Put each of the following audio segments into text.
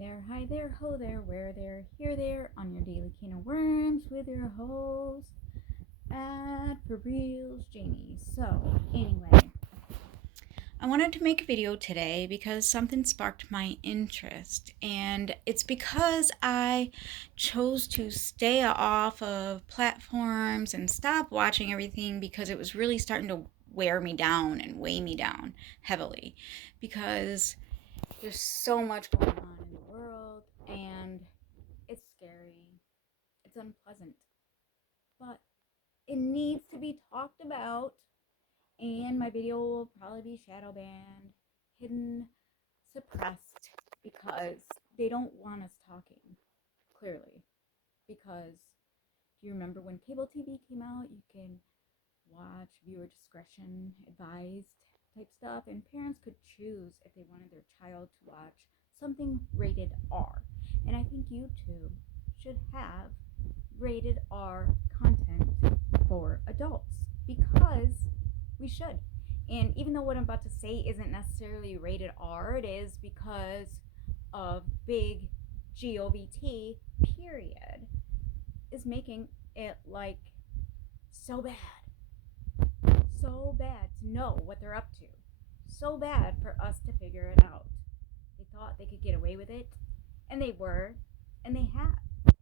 hi there, ho there, where there, here there, on your daily can of worms with your host at For Reals Jamie. So, anyway, I wanted to make a video today because something sparked my interest, and it's because I chose to stay off of platforms and stop watching everything because it was really starting to wear me down and weigh me down heavily because there's so much going on in the world and it's scary. It's unpleasant. But it needs to be talked about. And my video will probably be shadow banned, hidden, suppressed because they don't want us talking, clearly. Because do you remember when cable TV came out? You can watch viewer discretion advised type stuff, and parents could choose if they wanted their child to watch something rated R. And I think YouTube should have rated R content for adults because we should. And even though what I'm about to say isn't necessarily rated R, it is because of big GOVT period is making it like so bad, so bad to know what they're up to, so bad for us to figure it out. They thought they could get away with it, and they were, and they have,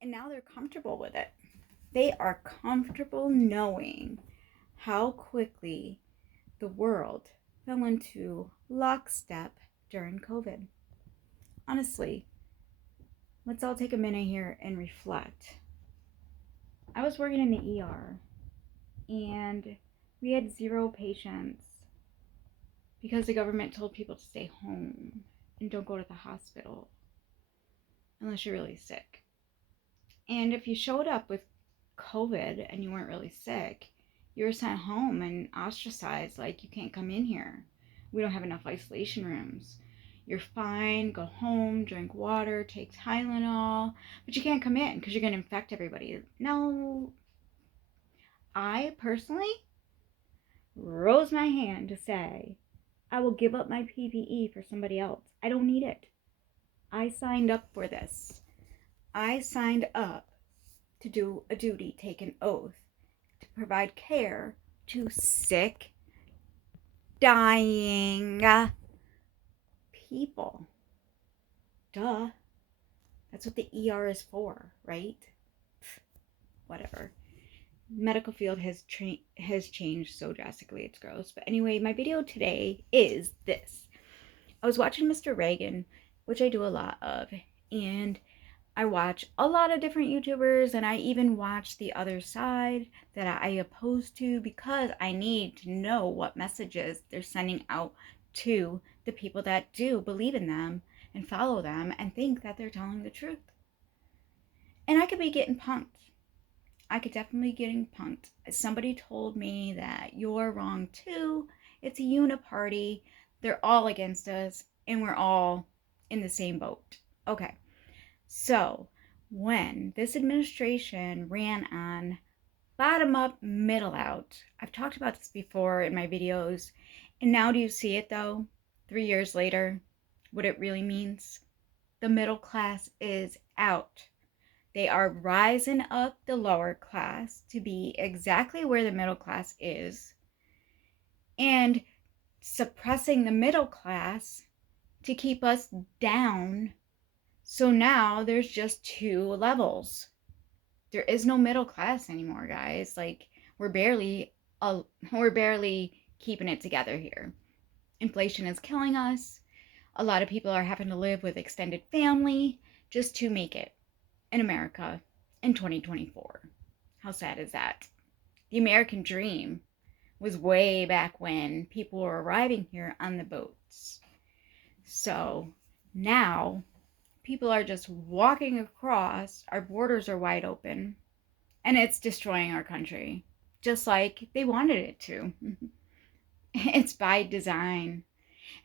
and now they're comfortable with it. They are comfortable knowing how quickly the world fell into lockstep during COVID. Honestly, let's all take a minute here and reflect. I was working in the ER and we had 0 patients because the government told people to stay home and don't go to the hospital unless you're really sick. And if you showed up with COVID and you weren't really sick, you were sent home and ostracized, like, you can't come in here. We don't have enough isolation rooms. You're fine, go home, drink water, take Tylenol, but you can't come in because you're going to infect everybody. No, I personally rose my hand to say, I will give up my PPE for somebody else. I don't need it. I signed up for this. I signed up to do a duty, take an oath, to provide care to sick, dying people. Duh. That's what the ER is for, right? Whatever. Medical field has changed so drastically, it's gross. But anyway, my video today is this. I was watching Mr. Reagan, which I do a lot of, and I watch a lot of different YouTubers, and I even watch the other side that I oppose to because I need to know what messages they're sending out to the people that do believe in them and follow them and think that they're telling the truth. And I could be getting punked. I could definitely be getting punked. Somebody told me that you're wrong too. It's a uniparty. They're all against us, and we're all in the same boat. Okay. So, when this administration ran on bottom up, middle out, I've talked about this before in my videos, and now do you see it though? 3 years later, what it really means? The middle class is out. They are rising up the lower class to be exactly where the middle class is and suppressing the middle class to keep us down. So now there's just 2 levels. There is no middle class anymore, guys. Like, we're barely keeping it together here. Inflation is killing us. A lot of people are having to live with extended family just to make it in America in 2024. How sad is that? The American dream was way back when people were arriving here on the boats. So now people are just walking across, our borders are wide open, and it's destroying our country, just like they wanted it to. It's by design.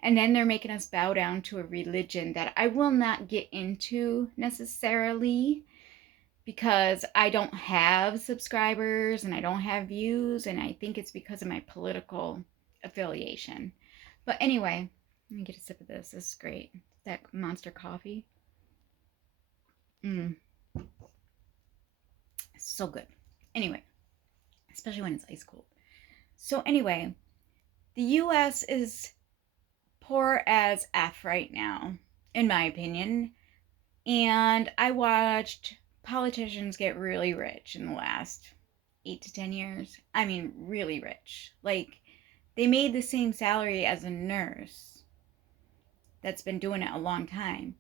And then they're making us bow down to a religion that I will not get into necessarily because I don't have subscribers and I don't have views, and I think it's because of my political affiliation. But anyway, let me get a sip of this. This is great. that Monster coffee. So good. Anyway, especially when it's ice cold. So anyway, the U.S. is poor as F right now, in my opinion. And I watched politicians get really rich in the last 8 to 10 years. I mean, really rich. Like, they made the same salary as a nurse that's been doing it a long time,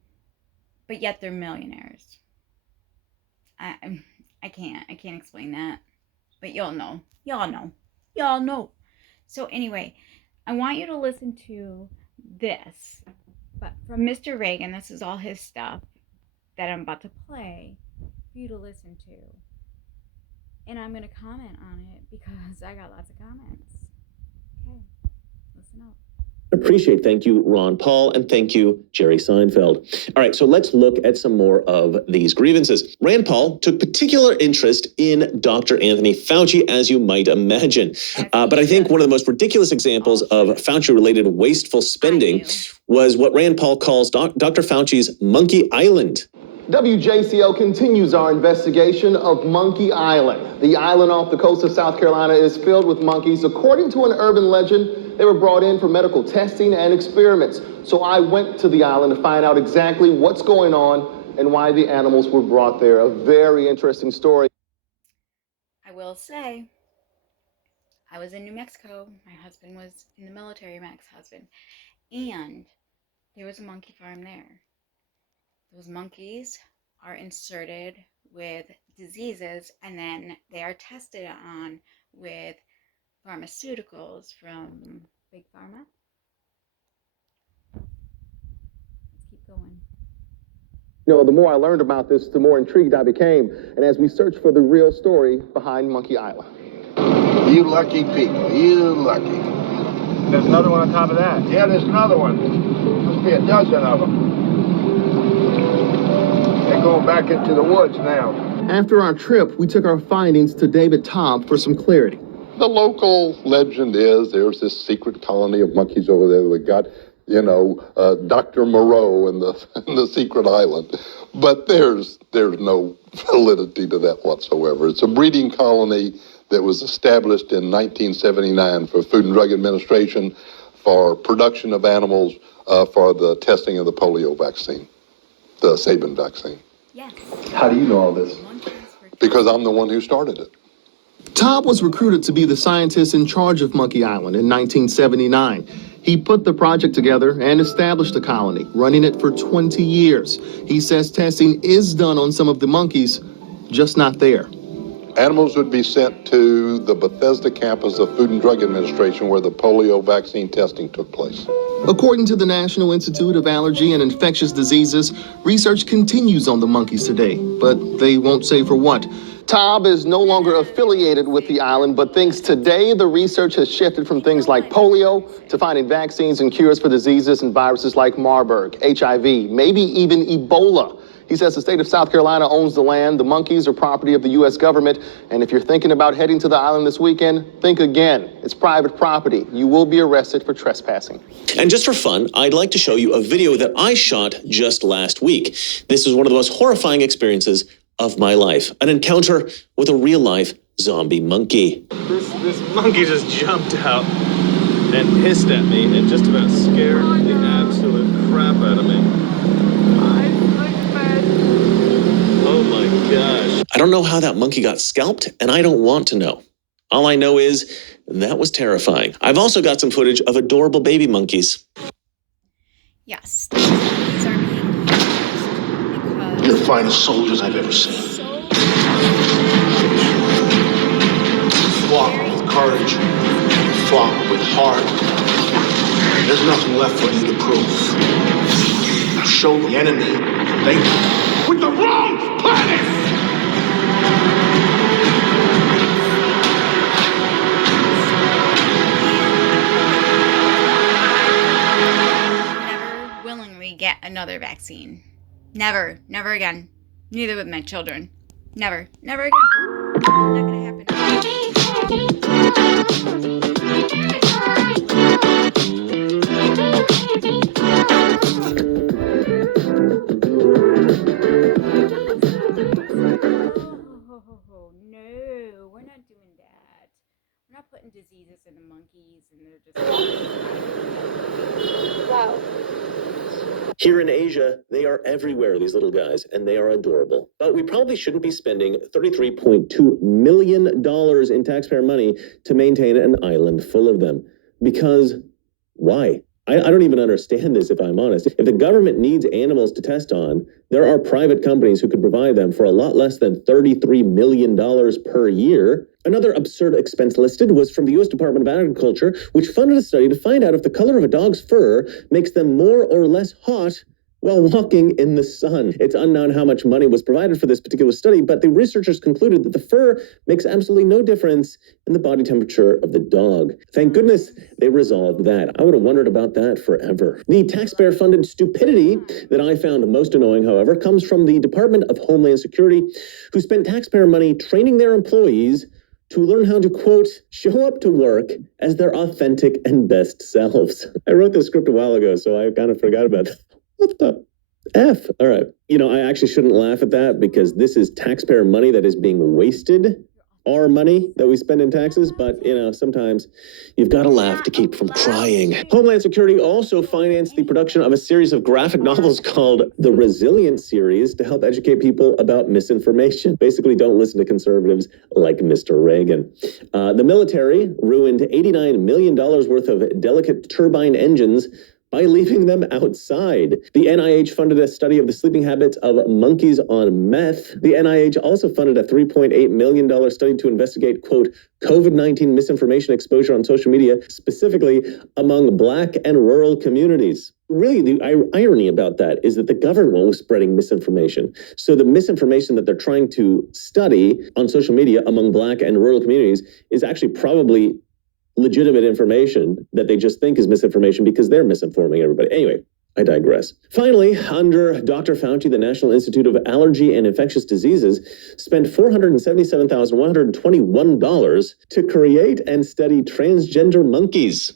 but yet they're millionaires. I can't explain that, but y'all know. So anyway, I want you to listen to this, but from Mr. Reagan. This is all his stuff that I'm about to play for you to listen to, and I'm going to comment on it because I got lots of comments. Okay, listen up. Appreciate. Thank you, Ron Paul, and thank you, Jerry Seinfeld. All right, so let's look at some more of these grievances. Rand Paul took particular interest in Dr. Anthony Fauci, as you might imagine. But I think one of the most ridiculous examples of Fauci-related wasteful spending was what Rand Paul calls Dr. Fauci's Monkey Island. WJCO continues our investigation of Monkey Island. The island off the coast of South Carolina is filled with monkeys. According to an urban legend, they were brought in for medical testing and experiments. So I went to the island to find out exactly what's going on and why the animals were brought there. A very interesting story. I will say, I was in New Mexico. My husband was in the military, my ex-husband, and there was a monkey farm there. Those monkeys are inserted with diseases, and then they are tested on with pharmaceuticals from Big Pharma. Let's keep going. You know, the more I learned about this, the more intrigued I became. And as we search for the real story behind Monkey Island. You lucky people, you lucky. There's another one on top of that. Yeah, there's another one. Must be a dozen of them. They're going back into the woods now. After our trip, we took our findings to David Taub for some clarity. The local legend is there's this secret colony of monkeys over there that got, Dr. Moreau in the secret island. But there's no validity to that whatsoever. It's a breeding colony that was established in 1979 for Food and Drug Administration for production of animals for the testing of the polio vaccine, the Sabin vaccine. Yes. How do you know all this? Because I'm the one who started it. Taub was recruited to be the scientist in charge of Monkey Island in 1979. He put the project together and established the colony, running it for 20 years. He says testing is done on some of the monkeys, just not there. Animals would be sent to the Bethesda campus of Food and Drug Administration where the polio vaccine testing took place. According to the National Institute of Allergy and Infectious Diseases, research continues on the monkeys today, but they won't say for what. Taub is no longer affiliated with the island, but thinks today the research has shifted from things like polio to finding vaccines and cures for diseases and viruses like Marburg, HIV, maybe even Ebola. He says the state of South Carolina owns the land. The monkeys are property of the U.S. government. And if you're thinking about heading to the island this weekend, think again. It's private property. You will be arrested for trespassing. And just for fun, I'd like to show you a video that I shot just last week. This is one of the most horrifying experiences of my life. An encounter with a real-life zombie monkey. This monkey just jumped out and hissed at me and just about scared the absolute crap out of me. Oh my gosh. I don't know how that monkey got scalped, and I don't want to know. All I know is that was terrifying. I've also got some footage of adorable baby monkeys. Yes, these are being used You're the finest soldiers I've ever seen. Fought with courage, fought with heart. There's nothing left for you to prove. Now show the enemy they with the wrong planet! never willingly get another vaccine. Never again. Neither with my children. Never again. Not gonna happen. diseases in the monkeys, and they're just. Wow. Here in Asia, they are everywhere, these little guys, and they are adorable. But we probably shouldn't be spending $33.2 million in taxpayer money to maintain an island full of them. Because why? I don't even understand this, if I'm honest. If the government needs animals to test on, there are private companies who could provide them for a lot less than $33 million per year. Another absurd expense listed was from the U.S. Department of Agriculture, which funded a study to find out if the color of a dog's fur makes them more or less hot while walking in the sun. It's unknown how much money was provided for this particular study, but the researchers concluded that the fur makes absolutely no difference in the body temperature of the dog. Thank goodness they resolved that. I would have wondered about that forever. The taxpayer-funded stupidity that I found most annoying, however, comes from the Department of Homeland Security, who spent taxpayer money training their employees to learn how to, quote, show up to work as their authentic and best selves. I wrote this script a while ago, so I kind of forgot about that. What the F? All right. I actually shouldn't laugh at that because this is taxpayer money that is being wasted. Our money that we spend in taxes, but sometimes you've got to laugh to keep from crying. Homeland Security also financed the production of a series of graphic novels called the Resilient Series to help educate people about misinformation. Basically, don't listen to conservatives like Mr. Reagan. The military ruined $89 million worth of delicate turbine engines by leaving them outside. The NIH funded a study of the sleeping habits of monkeys on meth. The NIH also funded a $3.8 million study to investigate, quote, COVID-19 misinformation exposure on social media, specifically among Black and rural communities. Really, the irony about that is that the government was spreading misinformation. So the misinformation that they're trying to study on social media among Black and rural communities is actually probably legitimate information that they just think is misinformation because they're misinforming everybody. Anyway, I digress. Finally, under Dr. Fauci, the National Institute of Allergy and Infectious Diseases spent $477,121 to create and study transgender monkeys.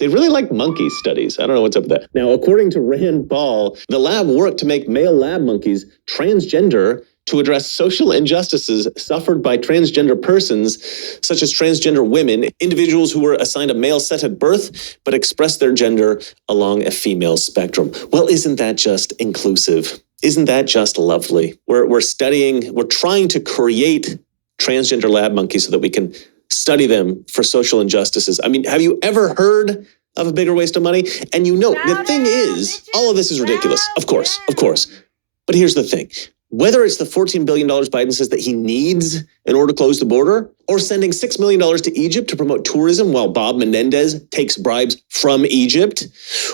They really like monkey studies. I don't know what's up with that. Now, according to Rand Paul, the lab worked to make male lab monkeys transgender to address social injustices suffered by transgender persons, such as transgender women, individuals who were assigned a male sex at birth, but expressed their gender along a female spectrum. Well, isn't that just inclusive? Isn't that just lovely? We're trying to create transgender lab monkeys so that we can study them for social injustices. I mean, have you ever heard of a bigger waste of money? And the thing is, all of this is ridiculous. Of course. But here's the thing. Whether it's the $14 billion Biden says that he needs in order to close the border, or sending $6 million to Egypt to promote tourism while Bob Menendez takes bribes from Egypt,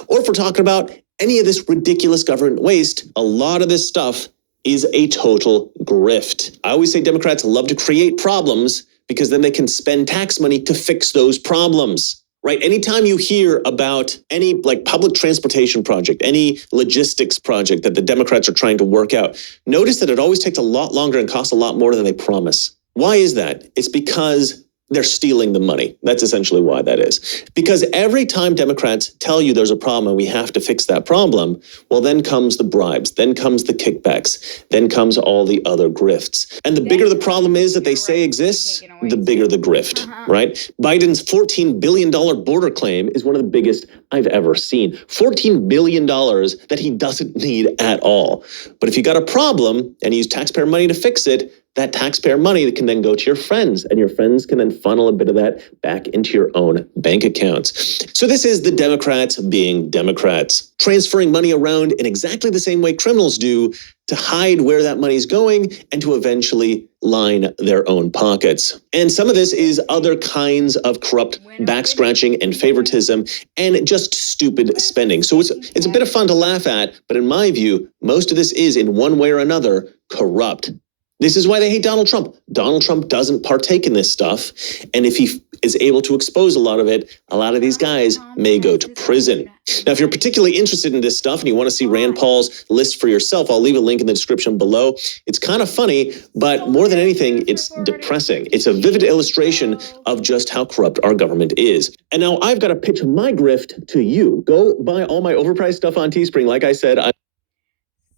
or if we're talking about any of this ridiculous government waste, a lot of this stuff is a total grift. I always say Democrats love to create problems because then they can spend tax money to fix those problems. Right? Anytime you hear about any public transportation project, any logistics project that the Democrats are trying to work out, notice that it always takes a lot longer and costs a lot more than they promise. Why is that? It's because they're stealing the money. That's essentially why that is. Because every time Democrats tell you there's a problem and we have to fix that problem, well, then comes the bribes, then comes the kickbacks, then comes all the other grifts. And the bigger the problem is that they say exists, the bigger the grift, right? Biden's $14 billion border claim is one of the biggest I've ever seen. $14 billion that he doesn't need at all. But if you got a problem and you use taxpayer money to fix it, that taxpayer money can then go to your friends, and your friends can then funnel a bit of that back into your own bank accounts. So this is the Democrats being Democrats, transferring money around in exactly the same way criminals do to hide where that money is going and to eventually line their own pockets. And some of this is other kinds of corrupt back scratching and favoritism and just stupid spending. So it's a bit of fun to laugh at, but in my view, most of this is in one way or another corrupt. This is why they hate Donald Trump. Donald Trump doesn't partake in this stuff. And if he is able to expose a lot of it, a lot of these guys may go to prison. Now, if you're particularly interested in this stuff and you want to see Rand Paul's list for yourself, I'll leave a link in the description below. It's kind of funny, but more than anything, it's depressing. It's a vivid illustration of just how corrupt our government is. And now I've got to pitch my grift to you. Go buy all my overpriced stuff on Teespring. Like I said,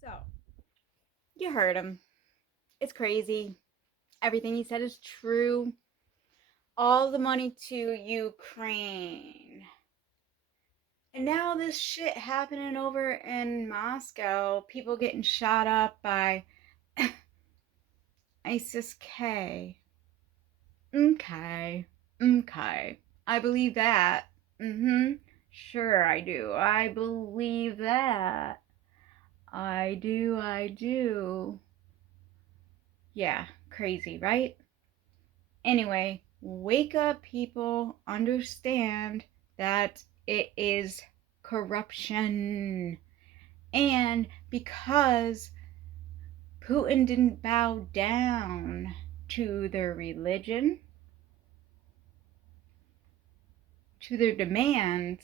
So, you heard him. It's crazy. Everything he said is true. all the money to Ukraine. And now this shit happening over in Moscow, people getting shot up by ISIS-K. Okay. I believe that. Sure I do. I believe that. I do. Yeah, crazy, right? Anyway, wake up, people. Understand that it is corruption. And because Putin didn't bow down to their religion, to their demands,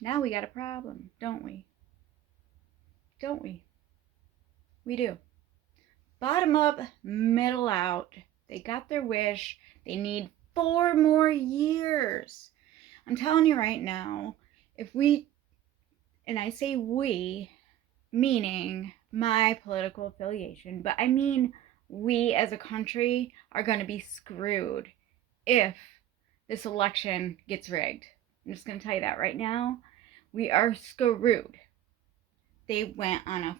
now we got a problem, don't we? Don't we? We do. Bottom up, middle out. They got their wish. They need 4 more years. I'm telling you right now, if we, and I say we, meaning my political affiliation, but I mean we as a country are going to be screwed if this election gets rigged. I'm just going to tell you that right now. We are screwed. They went on a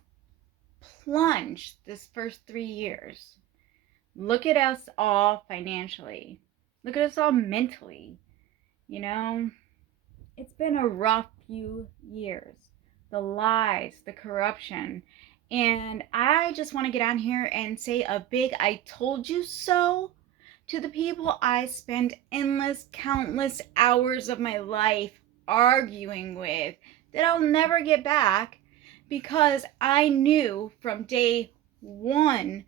plunge this first 3 years. Look at us all financially. Look at us all mentally. You know, it's been a rough few years. The lies, the corruption. And I just want to get on here and say a big I told you so to the people I spend endless, countless hours of my life arguing with that I'll never get back, because I knew from day one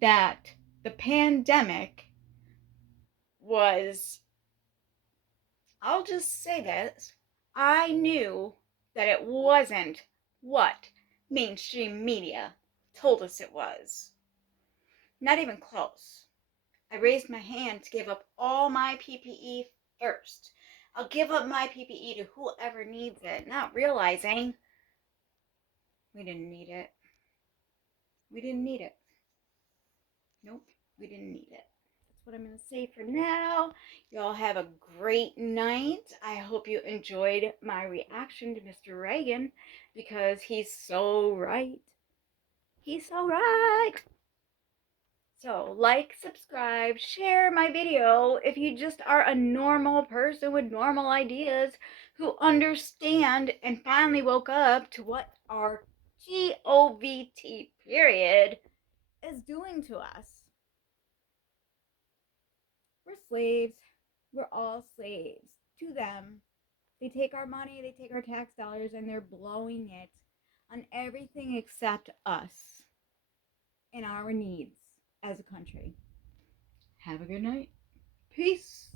that the pandemic was, I'll just say this, I knew that it wasn't what mainstream media told us it was. Not even close. I raised my hand to give up all my PPE first. I'll give up my PPE to whoever needs it, not realizing we didn't need it. We didn't need it. Nope, we didn't need it. That's what I'm going to say for now. Y'all have a great night. I hope you enjoyed my reaction to Mr. Reagan, because he's so right. He's so right. So, like, subscribe, share my video if you just are a normal person with normal ideas who understand and finally woke up to what our GOVT period is doing to us. We're slaves. We're all slaves to them. They take our money, they take our tax dollars, and they're blowing it on everything except us and our needs as a country. Have a good night. Peace.